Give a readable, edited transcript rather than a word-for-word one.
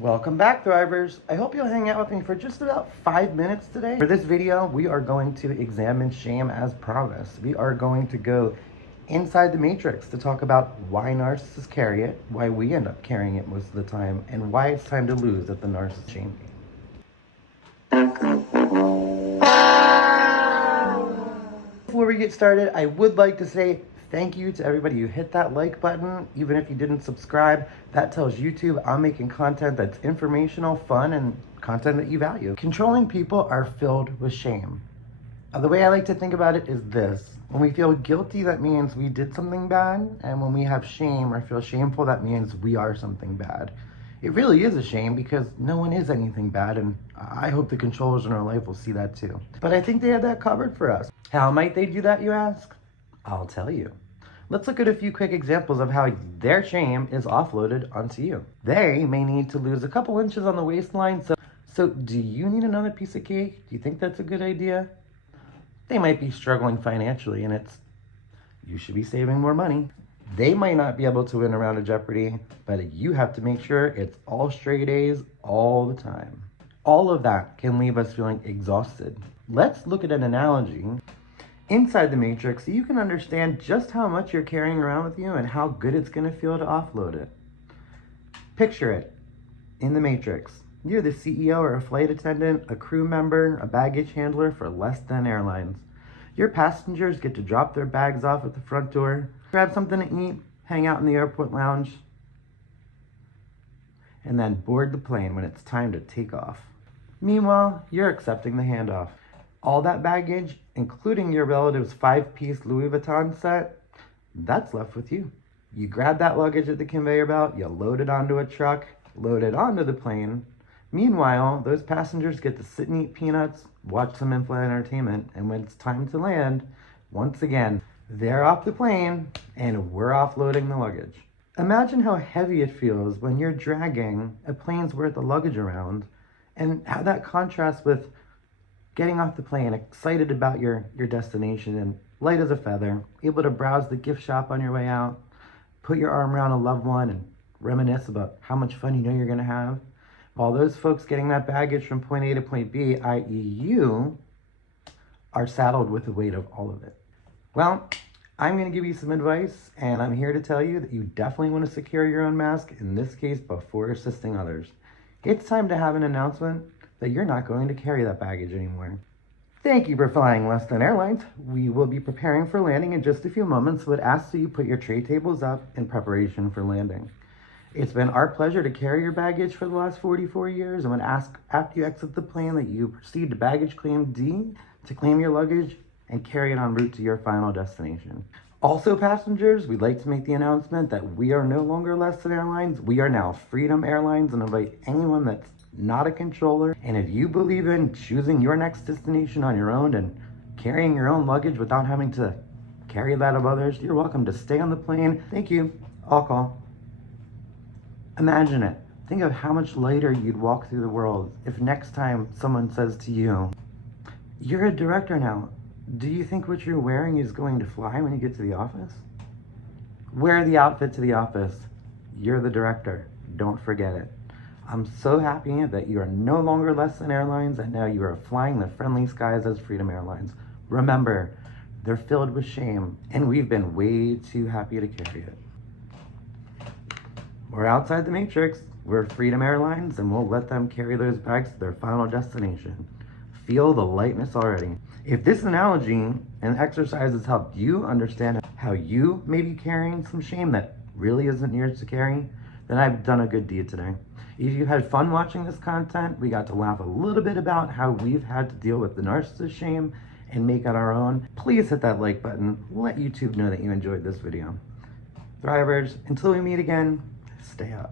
Welcome back, Thrivers. I hope you'll hang out with me for just about 5 minutes today. For this video, we are going to examine shame as promised. We are going to go inside the matrix to talk about why narcissists carry it, why we end up carrying it most of the time, and why it's time to lose at the narcissist shame game. Before we get started, I would like to say thank you to everybody who hit that like button. Even if you didn't subscribe, that tells YouTube I'm making content that's informational, fun, and content that you value. Controlling people are filled with shame. The way I like to think about it is this. When we feel guilty, that means we did something bad. And when we have shame or feel shameful, that means we are something bad. It really is a shame because no one is anything bad, and I hope the controllers in our life will see that too. But I think they have that covered for us. How might they do that, you ask? I'll tell you. Let's look at a few quick examples of how their shame is offloaded onto you. They may need to lose a couple inches on the waistline, so do you need another piece of cake? Do you think that's a good idea? They might be struggling financially, and you should be saving more money. They might not be able to win a round of Jeopardy, but you have to make sure it's all straight A's all the time. All of that can leave us feeling exhausted. Let's look at an analogy inside the matrix so you can understand just how much you're carrying around with you and how good it's going to feel to offload it. Picture it in the matrix. You're the CEO or a flight attendant, a crew member, a baggage handler for Less Than Airlines. Your passengers get to drop their bags off at the front door, grab something to eat, hang out in the airport lounge, and then board the plane when it's time to take off. Meanwhile, you're accepting the handoff. All that baggage, including your relative's 5-piece Louis Vuitton set, that's left with you. You grab that luggage at the conveyor belt, you load it onto a truck, load it onto the plane. Meanwhile, those passengers get to sit and eat peanuts, watch some in-flight entertainment, and when it's time to land, once again, they're off the plane and we're offloading the luggage. Imagine how heavy it feels when you're dragging a plane's worth of luggage around, and how that contrasts with getting off the plane, excited about your destination and light as a feather, able to browse the gift shop on your way out, put your arm around a loved one and reminisce about how much fun you know you're gonna have. While those folks getting that baggage from point A to point B, i.e. you, are saddled with the weight of all of it. Well, I'm gonna give you some advice, and I'm here to tell you that you definitely wanna secure your own mask, in this case, before assisting others. It's time to have an announcement that you're not going to carry that baggage anymore. Thank you for flying Less Than Airlines. We will be preparing for landing in just a few moments, but ask that you put your tray tables up in preparation for landing. It's been our pleasure to carry your baggage for the last 44 years, and would ask after you exit the plane that you proceed to baggage claim D to claim your luggage and carry it en route to your final destination. Also, passengers, we'd like to make the announcement that we are no longer Less Than Airlines. We are now Freedom Airlines, and invite anyone that's not a controller, and if you believe in choosing your next destination on your own and carrying your own luggage without having to carry that of others, you're welcome to stay on the plane. Thank you. I'll call. Imagine it. Think of how much lighter you'd walk through the world if next time someone says to you, "You're a director now. Do you think what you're wearing is going to fly when you get to the office?" Wear the outfit to the office. You're the director. Don't forget it. I'm so happy that you are no longer Less Than Airlines, and now you are flying the friendly skies as Freedom Airlines. Remember, they're filled with shame, and we've been way too happy to carry it. We're outside the matrix. We're Freedom Airlines, and we'll let them carry those bags to their final destination. Feel the lightness already. If this analogy and exercise has helped you understand how you may be carrying some shame that really isn't yours to carry, then I've done a good deed today. If you had fun watching this content, we got to laugh a little bit about how we've had to deal with the narcissist shame and make it our own, please hit that like button. Let YouTube know that you enjoyed this video. Thrivers, until we meet again, stay up.